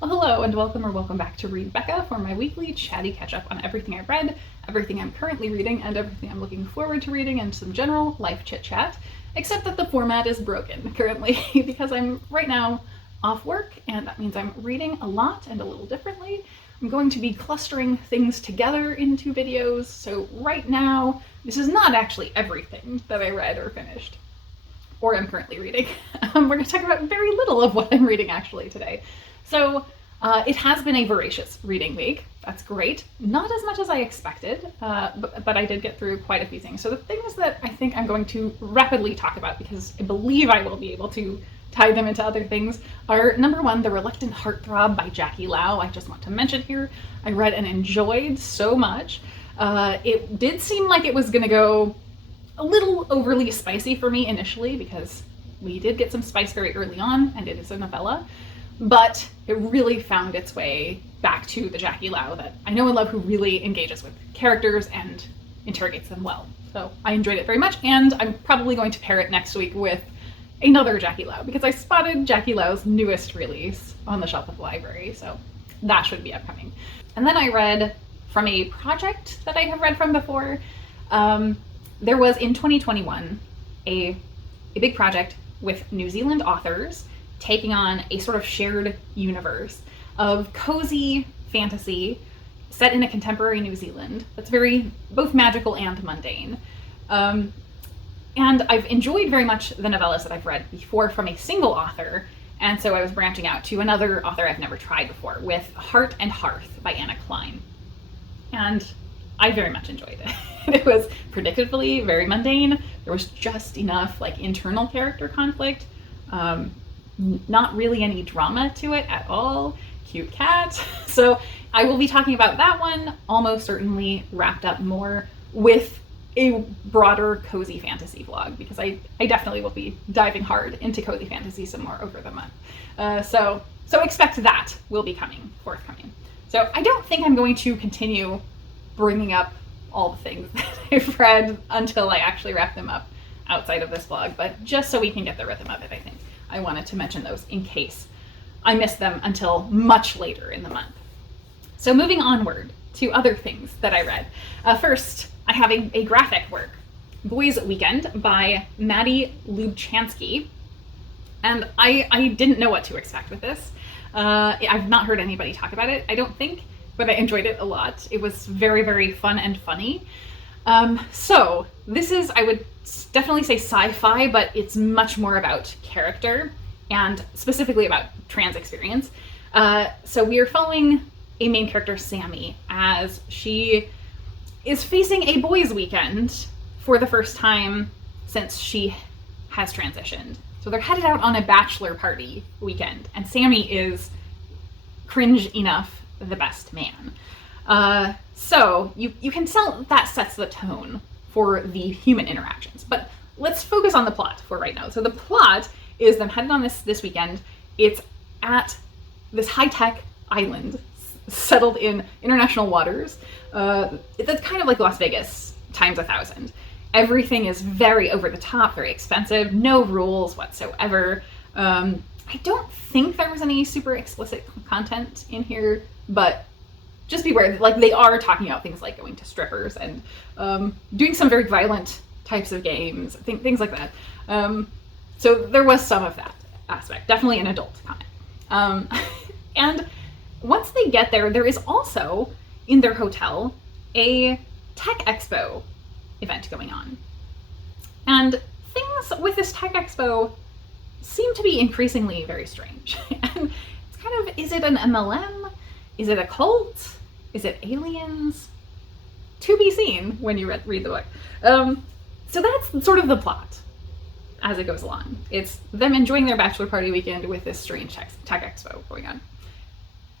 Well, hello and welcome or welcome back to Read Becca for my weekly chatty catch-up on everything I've read, everything I'm currently reading, and everything I'm looking forward to reading, and some general life chit-chat, except that the format is broken currently because I'm right now off work, and that means I'm reading a lot and a little differently. I'm going to be clustering things together into videos, so right now, this is not actually everything that I read or finished, or I'm currently reading. We're going to talk about very little of what I'm reading actually today. So it has been a voracious reading week. That's great. Not as much as I expected, but I did get through quite a few things. So the things that I think I'm going to rapidly talk about, because I believe I will be able to tie them into other things, are number one, The Reluctant Heartthrob by Jackie Lau. I just want to mention here, I read and enjoyed so much. It did seem like it was going to go a little overly spicy for me initially, because we did get some spice very early on, and it is a novella. But it really found its way back to the Jackie Lau that I know and love, who really engages with characters and interrogates them well. So I enjoyed it very much, and I'm probably going to pair it next week with another Jackie Lau, because I spotted Jackie Lau's newest release on the shelf of the library, so that should be upcoming. And then I read from a project that I have read from before. There was in 2021 a big project with New Zealand authors taking on a sort of shared universe of cozy fantasy set in a contemporary New Zealand that's very both magical and mundane. And I've enjoyed very much the novellas that I've read before from a single author, and so I was branching out to another author I've never tried before with Heart and Hearth by Klein. And I very much enjoyed it. It was predictably very mundane. There was just enough like internal character conflict. Not really any drama to it at all. Cute cat. So I will be talking about that one, almost certainly wrapped up more with a broader cozy fantasy vlog, because I definitely will be diving hard into cozy fantasy some more over the month. So expect that will be forthcoming. So I don't think I'm going to continue bringing up all the things that I've read until I actually wrap them up outside of this vlog, but just so we can get the rhythm of it, I think I wanted to mention those in case I missed them until much later in the month. So moving onward to other things that I read. First, I have a graphic work, Boys Weekend by Mattie Lubchansky. And I didn't know what to expect with this. I've not heard anybody talk about it, I don't think, but I enjoyed it a lot. It was very, very fun and funny. So this is, I would definitely say sci-fi, but it's much more about character and specifically about trans experience. So we are following a main character, Sammy, as she is facing a boys' weekend for the first time since she has transitioned. So they're headed out on a bachelor party weekend, and Sammy is cringe enough the best man. So you can tell that sets the tone for the human interactions, but let's focus on the plot for right now. So the plot is them headed on this weekend. It's at this high-tech island settled in international waters. It's kind of like Las Vegas times 1,000. Everything is very over the top, very expensive, no rules whatsoever. I don't think there was any super explicit content in here, but just beware, like they are talking about things like going to strippers and doing some very violent types of games, things like that. So there was some of that aspect, definitely an adult comic. And once they get there, there is also in their hotel a tech expo event going on. And things with this tech expo seem to be increasingly very strange. And it's kind of, is it an MLM? Is it a cult? Is it aliens? To be seen when you read the book. So that's sort of the plot as it goes along. It's them enjoying their bachelor party weekend with this strange tech expo going on.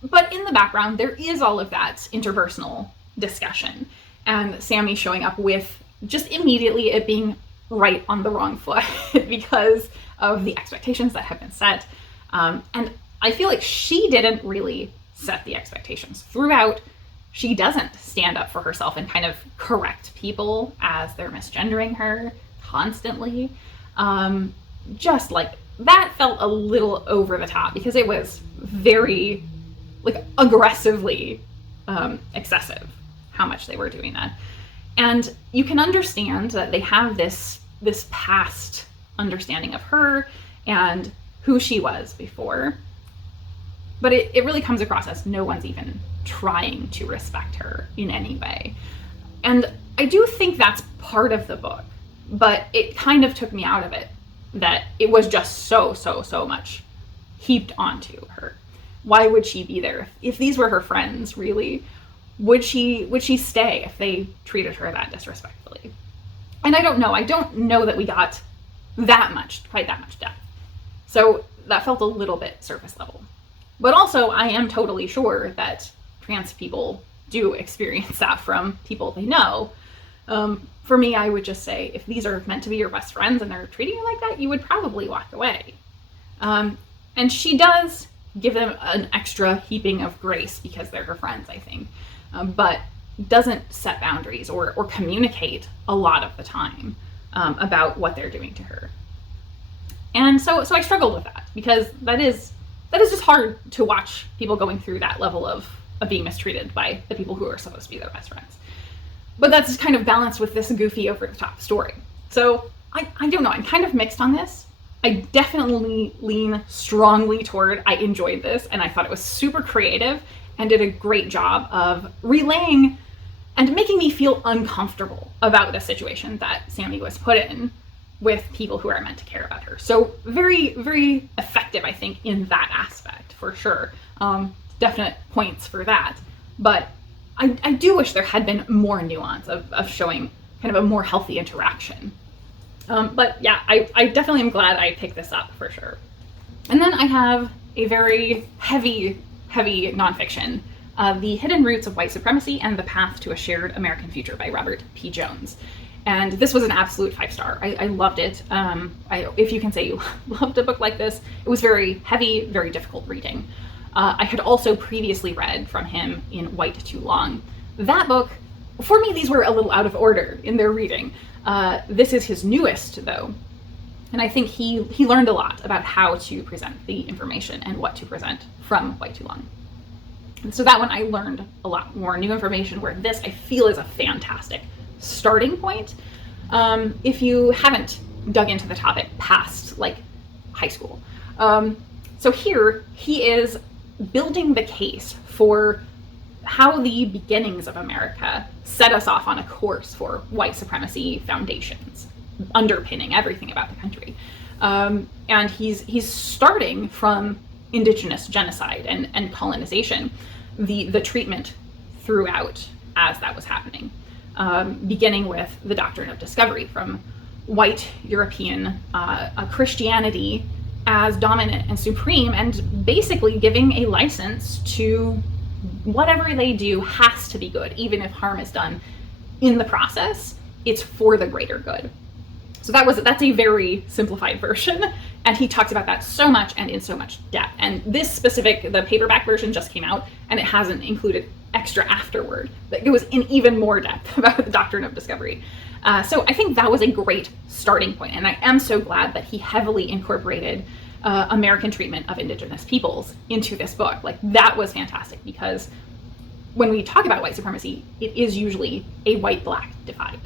But in the background, there is all of that interpersonal discussion, and Sammy showing up with just immediately it being right on the wrong foot because of the expectations that have been set. And I feel like she didn't really set the expectations. Throughout, she doesn't stand up for herself and kind of correct people as they're misgendering her constantly. Just like that felt a little over the top because it was very like aggressively excessive how much they were doing that. And you can understand that they have this past understanding of her and who she was before, but it really comes across as no one's even trying to respect her in any way. And I do think that's part of the book, but it kind of took me out of it, that it was just so much heaped onto her. Why would she be there? If these were her friends, really, would she stay if they treated her that disrespectfully? And I don't know that we got quite that much depth. So that felt a little bit surface level. But also, I am totally sure that trans people do experience that from people they know. For me, I would just say, if these are meant to be your best friends and they're treating you like that, you would probably walk away. And she does give them an extra heaping of grace because they're her friends, I think, but doesn't set boundaries or communicate a lot of the time about what they're doing to her. And so I struggled with that, because that is just hard to watch people going through that level of being mistreated by the people who are supposed to be their best friends. But that's kind of balanced with this goofy, over-the-top story. So I don't know, I'm kind of mixed on this. I definitely lean strongly toward I enjoyed this, and I thought it was super creative and did a great job of relaying and making me feel uncomfortable about the situation that Sammy was put in with people who are meant to care about her. So very, very effective, I think, in that aspect, for sure. Definite points for that. But I do wish there had been more nuance of showing kind of a more healthy interaction. But yeah, I definitely am glad I picked this up, for sure. And then I have a very heavy nonfiction, The Hidden Roots of White Supremacy and the Path to a Shared American Future by Robert P. Jones. And this was an absolute 5-star. I loved it. If you can say you loved a book like this, it was very heavy, very difficult reading. I had also previously read from him in White Too Long. That book, for me, these were a little out of order in their reading. This is his newest, though. And I think he learned a lot about how to present the information and what to present from White Too Long. And so that one I learned a lot more new information, where this I feel is a fantastic starting point if you haven't dug into the topic past like high school. So here he is building the case for how the beginnings of America set us off on a course for white supremacy foundations underpinning everything about the country. And he's starting from indigenous genocide and colonization, the treatment throughout as that was happening. Beginning with the doctrine of discovery from white European Christianity as dominant and supreme, and basically giving a license to whatever they do has to be good, even if harm is done in the process, it's for the greater good. So that's a very simplified version, and he talks about that so much and in so much depth. And this the paperback version just came out, and it hasn't included extra afterward that goes in even more depth about the doctrine of discovery. So I think that was a great starting point, and I am so glad that he heavily incorporated American treatment of indigenous peoples into this book. Like, that was fantastic, because when we talk about white supremacy, it is usually a white-black divide.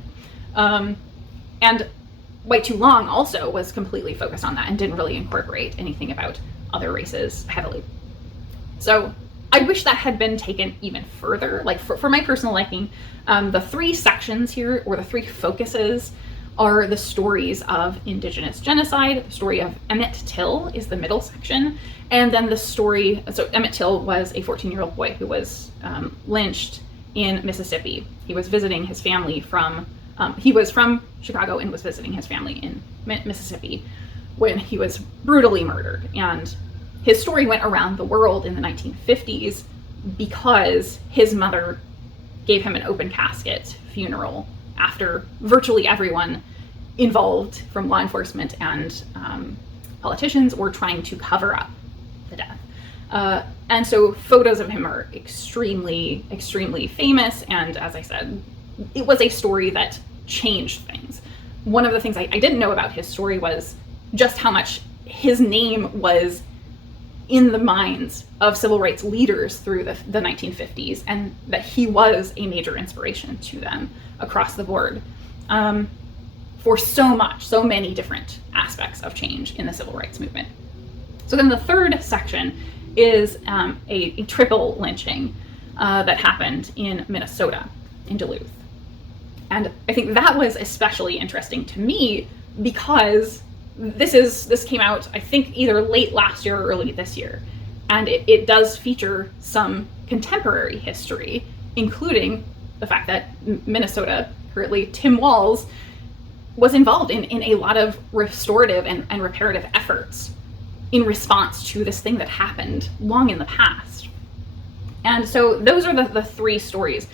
And White Too Long also was completely focused on that and didn't really incorporate anything about other races heavily. So I wish that had been taken even further. Like, for my personal liking, the 3 sections here, or the 3 focuses, are the stories of indigenous genocide. The story of Emmett Till is the middle section, and then the story, so Emmett Till was a 14-year-old boy who was lynched in Mississippi. He was visiting his family he was from Chicago and was visiting his family in Mississippi when he was brutally murdered. And his story went around the world in the 1950s because his mother gave him an open casket funeral after virtually everyone involved, from law enforcement and politicians, were trying to cover up the death. And so photos of him are extremely, extremely famous. And as I said, it was a story that changed things. One of the things I didn't know about his story was just how much his name was in the minds of civil rights leaders through the 1950s, and that he was a major inspiration to them across the board for so many different aspects of change in the civil rights movement. So then the third section is a triple lynching that happened in Minnesota, in Duluth. And I think that was especially interesting to me because this came out, I think, either late last year or early this year. And it does feature some contemporary history, including the fact that Minnesota, currently Tim Walz, was involved in a lot of restorative and reparative efforts in response to this thing that happened long in the past. And so those are the three stories.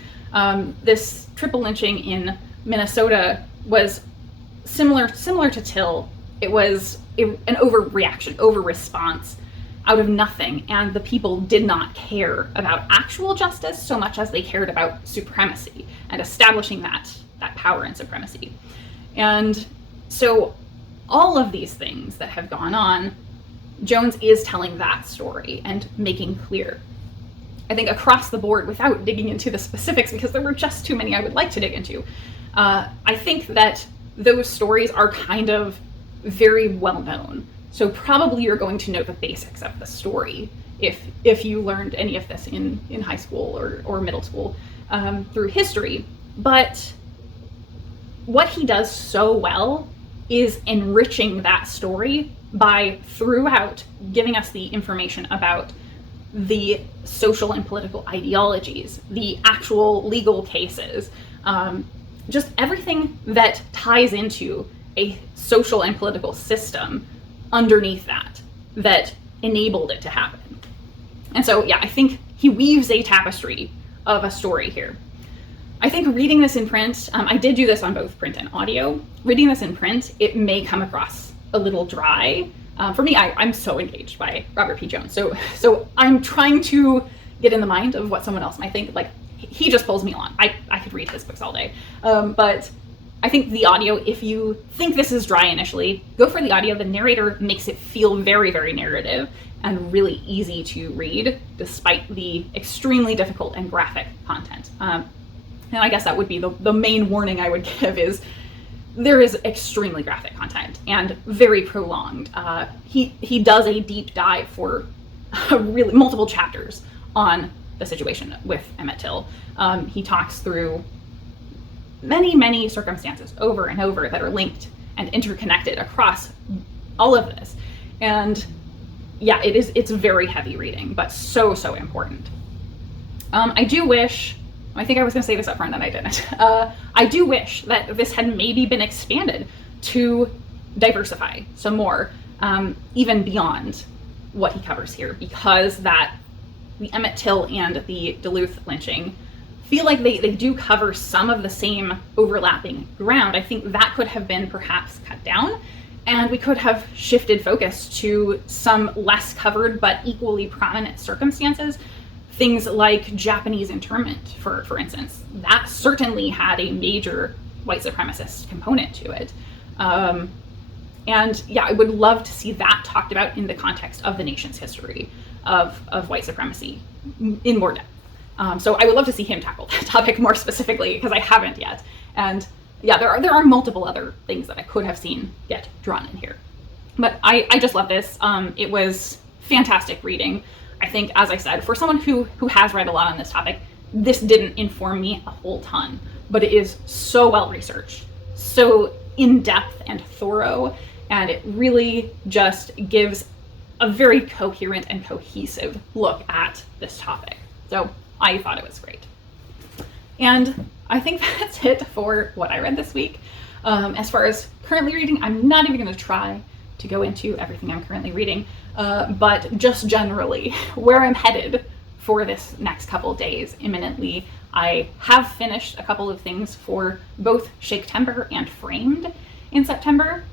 This triple lynching in Minnesota was similar to Till. It was an overreaction, over-response out of nothing, and the people did not care about actual justice so much as they cared about supremacy and establishing that power and supremacy. And so all of these things that have gone on, Jones is telling that story and making clear. I think across the board, without digging into the specifics, because there were just too many I would like to dig into, I think that those stories are kind of very well known. So probably you're going to know the basics of the story if you learned any of this in high school or middle school through history. But what he does so well is enriching that story by throughout giving us the information about the social and political ideologies, the actual legal cases, just everything that ties into a social and political system underneath that enabled it to happen. And so, yeah, I think he weaves a tapestry of a story here. I think reading this in print, I did do this on both print and audio. Reading this in print, it may come across a little dry. For me, I'm so engaged by Robert P. Jones. So I'm trying to get in the mind of what someone else might think. Like, he just pulls me along. I could read his books all day. But I think the audio, if you think this is dry initially, go for the audio. The narrator makes it feel very, very narrative and really easy to read, despite the extremely difficult and graphic content. And I guess that would be the main warning I would give is there is extremely graphic content and very prolonged. He does a deep dive for really multiple chapters on the situation with Emmett Till. He talks through many circumstances over and over that are linked and interconnected across all of this. And yeah, it's very heavy reading, but so important. I do wish, I think I was going to say this up front and I didn't. I do wish that this had maybe been expanded to diversify some more, even beyond what he covers here, because that the Emmett Till and the Duluth lynching feel like they do cover some of the same overlapping ground. I think that could have been perhaps cut down, and we could have shifted focus to some less covered but equally prominent circumstances. Things like Japanese internment, for instance. That certainly had a major white supremacist component to it. And yeah, I would love to see that talked about in the context of the nation's history of white supremacy in more depth. So I would love to see him tackle that topic more specifically, because I haven't yet. And yeah, there are multiple other things that I could have seen get drawn in here. But I just love this. It was fantastic reading. I think, as I said, for someone who has read a lot on this topic, this didn't inform me a whole ton, but it is so well researched, so in-depth and thorough, and it really just gives a very coherent and cohesive look at this topic. So I thought it was great. And I think that's it for what I read this week. As far as currently reading, I'm not even going to try to go into everything I'm currently reading, but just generally where I'm headed for this next couple days imminently. I have finished a couple of things for both Shortyseptember and Framed in September,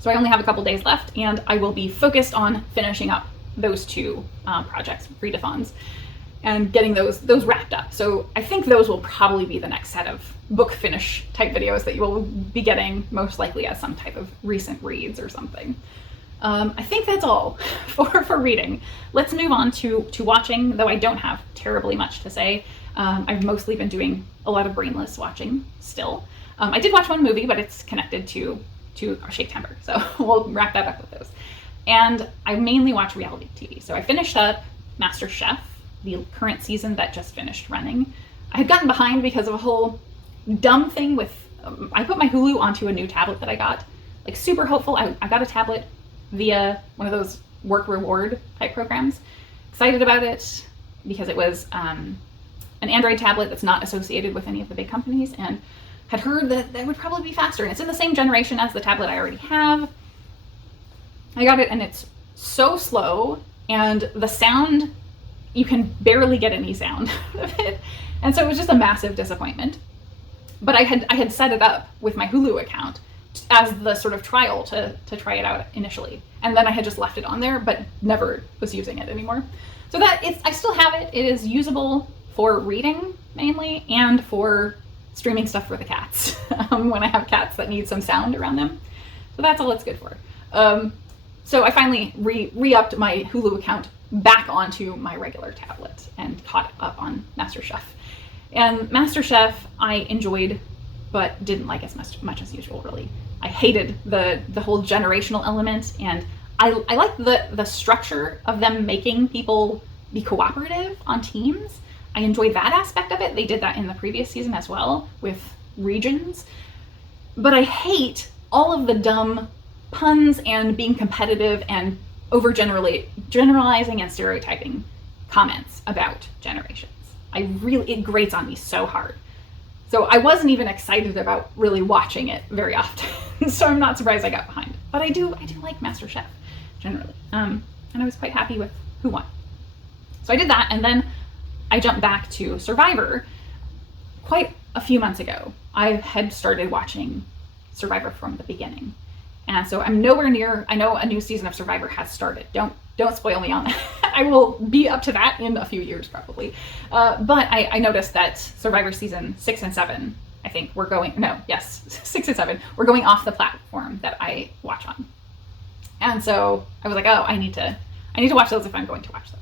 so I only have a couple days left, and I will be focused on finishing up those two projects, readathons, and getting those wrapped up. So I think those will probably be the next set of book finish type videos that you will be getting, most likely as some type of recent reads or something. I think that's all for reading. Let's move on to watching, though I don't have terribly much to say. I've mostly been doing a lot of brainless watching still. I did watch one movie, but it's connected to Shortyseptember, so we'll wrap that up with those. And I mainly watch reality TV. So I finished up MasterChef, the current season that just finished running. I had gotten behind because of a whole dumb thing with, I put my Hulu onto a new tablet that I got, like super hopeful. I got a tablet via one of those work reward type programs. Excited about it because it was an Android tablet that's not associated with any of the big companies, and had heard that that would probably be faster. And it's in the same generation as the tablet I already have. I got it and it's so slow, and the sound, you can barely get any sound out of it. And so it was just a massive disappointment. But I had set it up with my Hulu account as the sort of trial to try it out initially. And then I had just left it on there, but never was using it anymore. So I still have it. It is usable for reading mainly, and for streaming stuff for the cats when I have cats that need some sound around them. So that's all it's good for. So I finally re-upped my Hulu account back onto my regular tablet and caught up on MasterChef. And MasterChef I enjoyed, but didn't like as much as usual, really. I hated the whole generational element, and I like the structure of them making people be cooperative on teams. I enjoyed that aspect of it. They did that in the previous season as well with regions. But I hate all of the dumb puns and being competitive and generalizing and stereotyping comments about generations. It grates on me so hard. So I wasn't even excited about really watching it very often. So I'm not surprised I got behind. But I do like MasterChef generally. And I was quite happy with who won. So I did that, and then I jumped back to Survivor quite a few months ago. I had started watching Survivor from the beginning. And so I'm nowhere near, I know a new season of Survivor has started. Don't spoil me on that. I will be up to that in a few years probably. But I noticed that Survivor season 6 and 7, I think 6 and 7, we're going off the platform that I watch on. And so I was like, oh, I need to watch those if I'm going to watch those.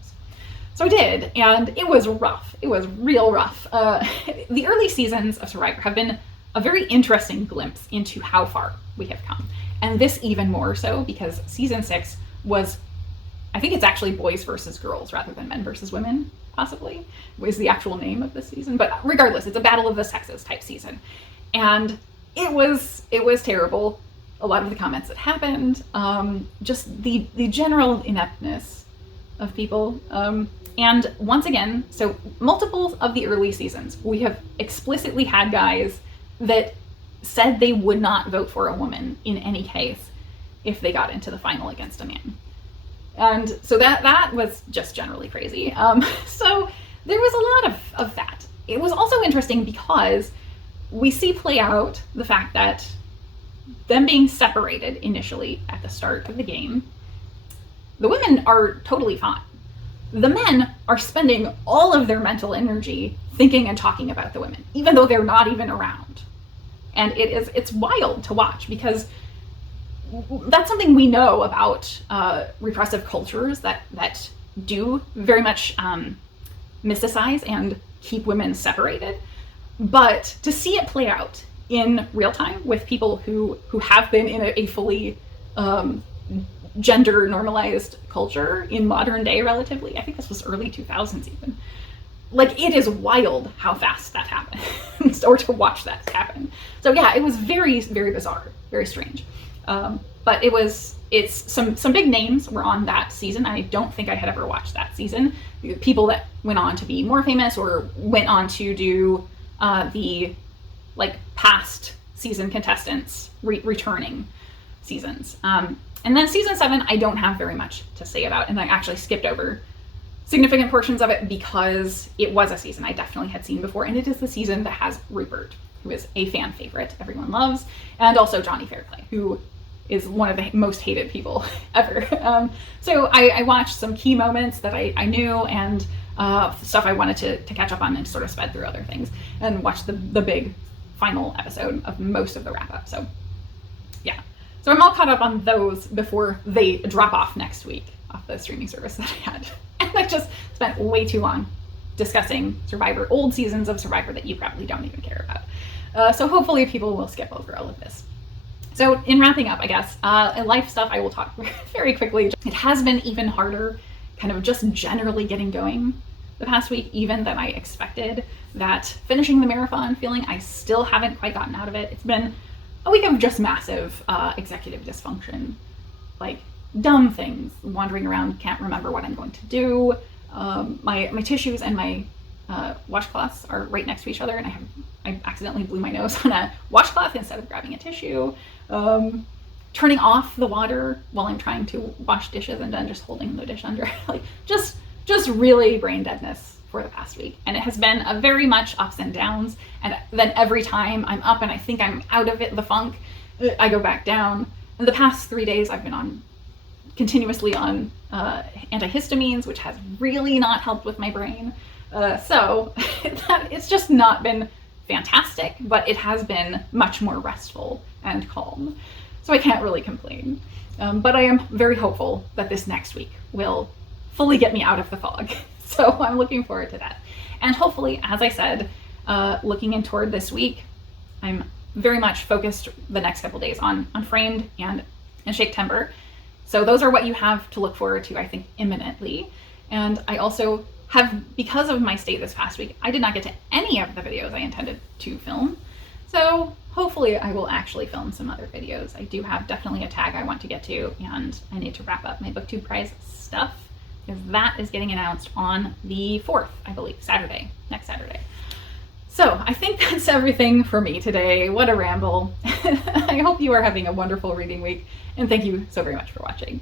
So I did, and it was rough. It was real rough. The early seasons of Survivor have been a very interesting glimpse into how far we have come. And this even more so because season 6 was, I think it's actually boys versus girls rather than men versus women, possibly, was the actual name of this season. But regardless, it's a battle of the sexes type season. And it was terrible. A lot of the comments that happened, just the general ineptness of people. And once again, so multiple of the early seasons, we have explicitly had guys that said they would not vote for a woman in any case if they got into the final against a man. And so that was just generally crazy. So there was a lot of that. It was also interesting because we see play out the fact that them being separated initially at the start of the game, the women are totally fine. The men are spending all of their mental energy thinking and talking about the women, even though they're not even around. And it's wild to watch because that's something we know about repressive cultures that do very much mysticize and keep women separated. But to see it play out in real time with people who have been in a fully gender normalized culture in modern day relatively, I think this was early 2000s even, like it is wild how fast that happens or to watch that happen. So yeah, it was very, very bizarre, very strange. But it's some big names were on that season. I don't think I had ever watched that season. People that went on to be more famous or went on to do the like past season contestants returning seasons. And then season 7, I don't have very much to say about, and I actually skipped over significant portions of it because it was a season I definitely had seen before, and it is the season that has Rupert, who is a fan favorite everyone loves, and also Johnny Fairplay, who is one of the most hated people ever. So I watched some key moments that I knew and stuff I wanted to catch up on and sort of sped through other things and watched the big final episode of most of the wrap up. So yeah. So I'm all caught up on those before they drop off next week off the streaming service that I had. And I just spent way too long discussing Survivor, old seasons of Survivor that you probably don't even care about. So hopefully people will skip over all of this. So in wrapping up, I guess, life stuff I will talk very quickly. It has been even harder kind of just generally getting going the past week, even than I expected. That finishing the marathon feeling, I still haven't quite gotten out of it. It's been a week of just massive executive dysfunction, like dumb things, wandering around, can't remember what I'm going to do. My tissues and my washcloths are right next to each other, and I accidentally blew my nose on a washcloth instead of grabbing a tissue. Turning off the water while I'm trying to wash dishes and then just holding the dish under. Like just really brain deadness for the past week. And it has been a very much ups and downs. And then every time I'm up and I think I'm out of it, the funk, I go back down. And the past 3 days I've been continuously on antihistamines, which has really not helped with my brain. So it's just not been fantastic, but it has been much more restful and calm. So I can't really complain. But I am very hopeful that this next week will fully get me out of the fog. So I'm looking forward to that. And hopefully, as I said, looking in toward this week, I'm very much focused the next couple days on Framed and Shortyseptember. So those are what you have to look forward to, I think, imminently. And I also have, because of my state this past week, I did not get to any of the videos I intended to film. So hopefully I will actually film some other videos. I do have definitely a tag I want to get to, and I need to wrap up my BookTube Prize stuff, because that is getting announced on the 4th, I believe, next Saturday. So I think that's everything for me today. What a ramble. I hope you are having a wonderful reading week, and thank you so very much for watching.